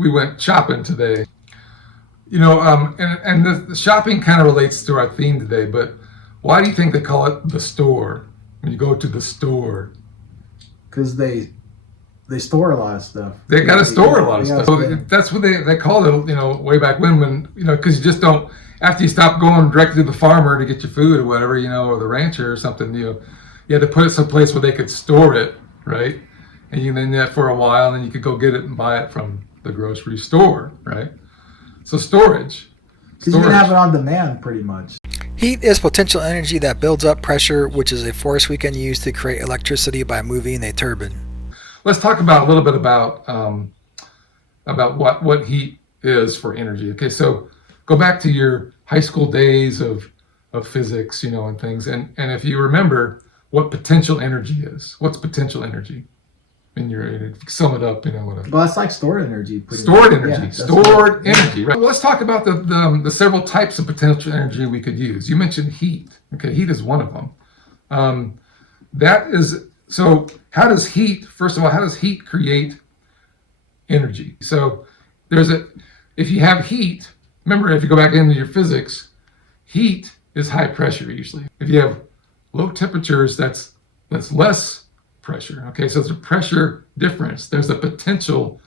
we went shopping today. And the shopping kind of relates to our theme today, but why do you think they call it the store when you go to the store? Because they store a lot of stuff. They got to store a lot of stuff. So that's what they called it, way back when, because you just don't, after you stop going directly to the farmer to get your food or whatever, or the rancher or something, you had to put it someplace where they could store it, right? And you then that for a while, and then you could go get it and buy it from the grocery store, right? So storage. Because you can have it on demand pretty much. Heat is potential energy that builds up pressure, which is a force we can use to create electricity by moving a turbine. Let's talk about a little bit about what heat is for energy. Okay, so go back to your high school days of physics, and things, and if you remember what potential energy is. What's potential energy? Sum it up, whatever. Well, it's like stored energy. Stored energy. Yeah, stored energy, right? Well, let's talk about the several types of potential energy we could use. You mentioned heat. Okay, heat is one of them. So how does heat create energy? So if you have heat, remember, if you go back into your physics, heat is high pressure usually. If you have low temperatures, that's less pressure. Okay, so there's a pressure difference. There's a potential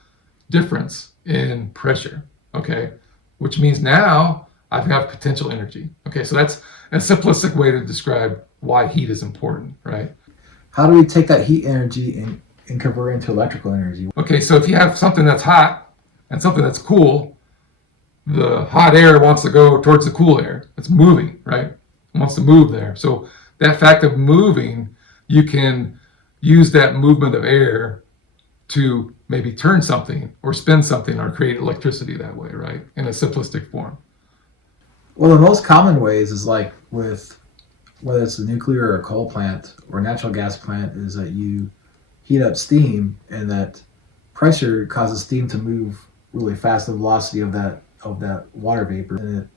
difference in pressure. Okay, which means now I have potential energy. Okay, so that's a simplistic way to describe why heat is important, right? How do we take that heat energy and convert it into electrical energy? Okay, so if you have something that's hot and something that's cool, the hot air wants to go towards the cool air. It's moving, right? It wants to move there. So that fact of moving, you can use that movement of air to maybe turn something or spin something or create electricity that way, right? In a simplistic form. Well, the most common ways is like with whether it's a nuclear or a coal plant or a natural gas plant is that you heat up steam and that pressure causes steam to move really fast, the velocity of that water vapor, and it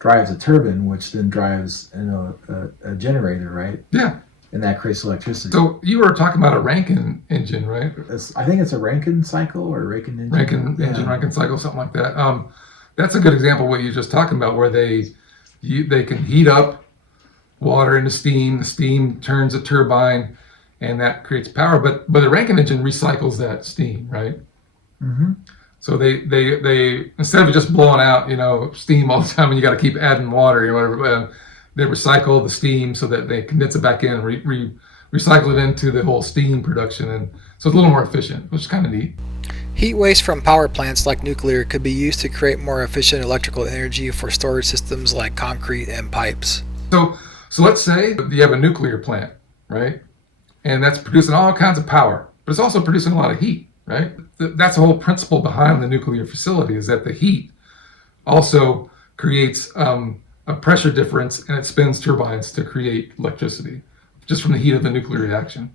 drives a turbine, which then drives a generator, right? Yeah. And that creates electricity. So you were talking about a Rankine engine, right? I think it's a Rankine cycle or a Rankine engine. Rankine cycle, something like that. That's a good example of what you're just talking about, where they can heat up water into steam. The steam turns a turbine, and that creates power. But the Rankine engine recycles that steam, right? Mm-hmm. So they instead of just blowing out steam all the time, and you got to keep adding water or whatever. They recycle the steam so that they condense it back in and recycle it into the whole steam production, and so it's a little more efficient, which is kind of neat. Heat waste from power plants like nuclear could be used to create more efficient electrical energy for storage systems like concrete and pipes. So let's say you have a nuclear plant, right? And that's producing all kinds of power, but it's also producing a lot of heat, right? That's the whole principle behind the nuclear facility, is that the heat also creates a pressure difference, and it spins turbines to create electricity just from the heat of the nuclear reaction.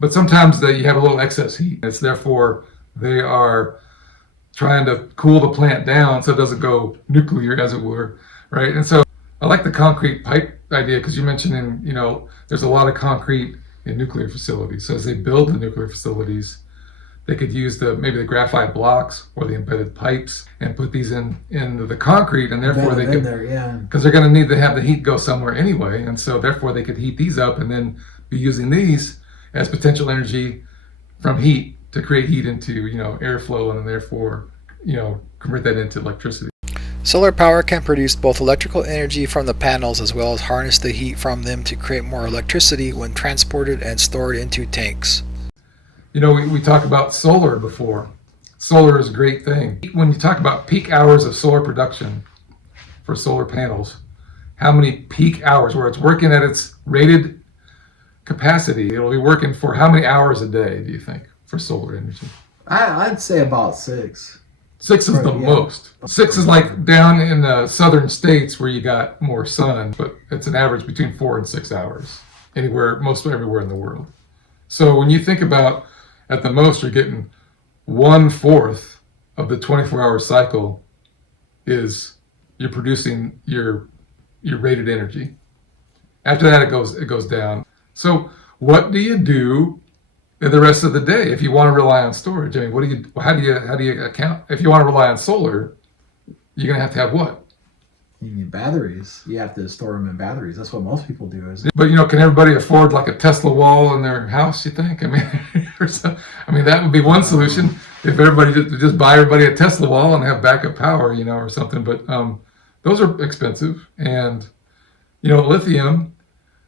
But sometimes you have a little excess heat. It's therefore they are trying to cool the plant down so it doesn't go nuclear, as it were, right? And so I like the concrete pipe idea, because you mentioned there's a lot of concrete in nuclear facilities. So as they build the nuclear facilities, they could use maybe the graphite blocks or the embedded pipes and put these into the concrete, and therefore they could, because they're going to need to have the heat go somewhere anyway, and so therefore they could heat these up and then be using these as potential energy from heat to create heat into airflow, and then therefore convert that into electricity. Solar power can produce both electrical energy from the panels as well as harness the heat from them to create more electricity when transported and stored into tanks. We talked about solar before. Solar is a great thing. When you talk about peak hours of solar production for solar panels, how many peak hours where it's working at its rated capacity, it'll be working for how many hours a day, do you think, for solar energy? I'd say about 6. 6 is the most. 6 is like down in the southern states where you got more sun, but it's an average between 4 and 6 hours, most everywhere in the world. So when you think about, at the most, you're getting 1/4 of the 24-hour cycle is you're producing your rated energy. After that, it goes down. So what do you do in the rest of the day if you want to rely on storage. I mean, how do you account if you want to rely on solar? You're gonna have to have what? You need batteries. You have to store them in batteries. That's what most people do. But can everybody afford like a Tesla wall in their house? You think? I mean, that would be one solution if everybody just buy everybody a Tesla wall and have backup power, or something. But those are expensive, and lithium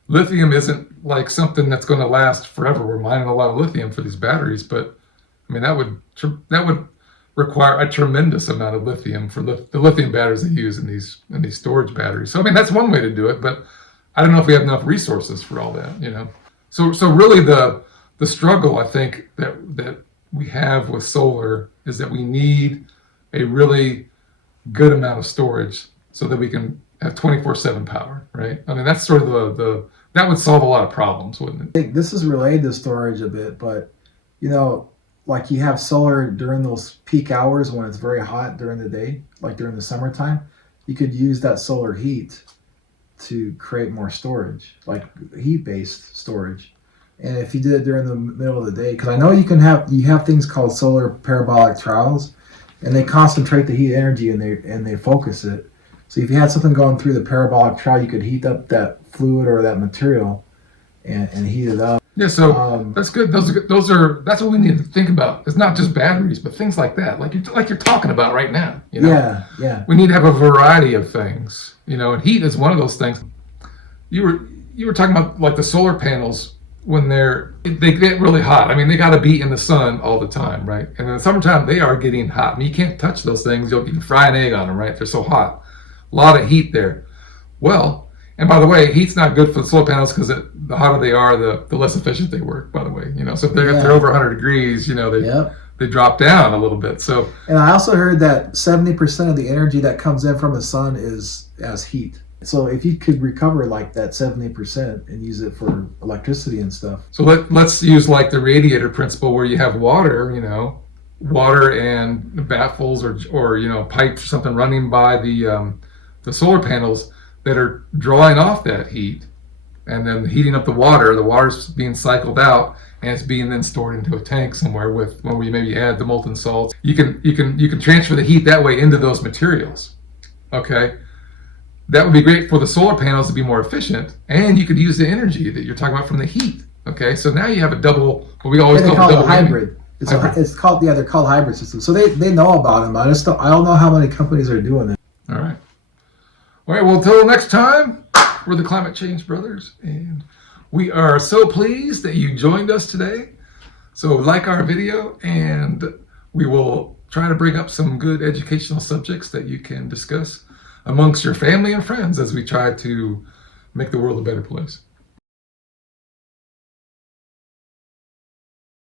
isn't like something that's going to last forever. We're mining a lot of lithium for these batteries, but I mean that would require a tremendous amount of lithium for the lithium batteries they use in these storage batteries. So I mean that's one way to do it, but I don't know if we have enough resources for all that. So really the struggle I think that we have with solar is that we need a really good amount of storage so that we can have 24/7 power, right? I mean that's sort of that would solve a lot of problems, wouldn't it? I think this is related to storage a bit, but like you have solar during those peak hours when it's very hot during the day, like during the summertime, you could use that solar heat to create more storage, like heat-based storage. And if you did it during the middle of the day, because I know you have things called solar parabolic trials, and they concentrate the heat energy and they focus it. So if you had something going through the parabolic trial, you could heat up that fluid or that material and heat it up. Yeah, so that's good. That's what we need to think about. It's not just batteries, but things like that, like you're talking about right now. Yeah. We need to have a variety of things, and heat is one of those things. You were talking about like the solar panels when they get really hot. I mean, they got to be in the sun all the time, right? And in the summertime, they are getting hot. I mean, you can't touch those things. You can fry an egg on them, right? They're so hot. A lot of heat there. Well. And by the way, heat's not good for the solar panels because the hotter they are, the less efficient they work. By the way, so if they're over 100 degrees, they drop down a little bit. So. And I also heard that 70% of the energy that comes in from the sun is as heat. So if you could recover like that 70% and use it for electricity and stuff. So let's use like the radiator principle where you have water and baffles or pipes or something running by the solar panels that are drawing off that heat and then heating up the water's being cycled out and it's being then stored into a tank somewhere when we maybe add the molten salts. You can transfer the heat that way into those materials. Okay. That would be great for the solar panels to be more efficient, and you could use the energy that you're talking about from the heat. Okay. So now you have a double, what we always call it a hybrid. It's called they're called hybrid systems. So they know about them. I don't know how many companies are doing it. All right. All right, well, until next time, we're the Climate Change Brothers, and we are so pleased that you joined us today. So like our video, and we will try to bring up some good educational subjects that you can discuss amongst your family and friends as we try to make the world a better place.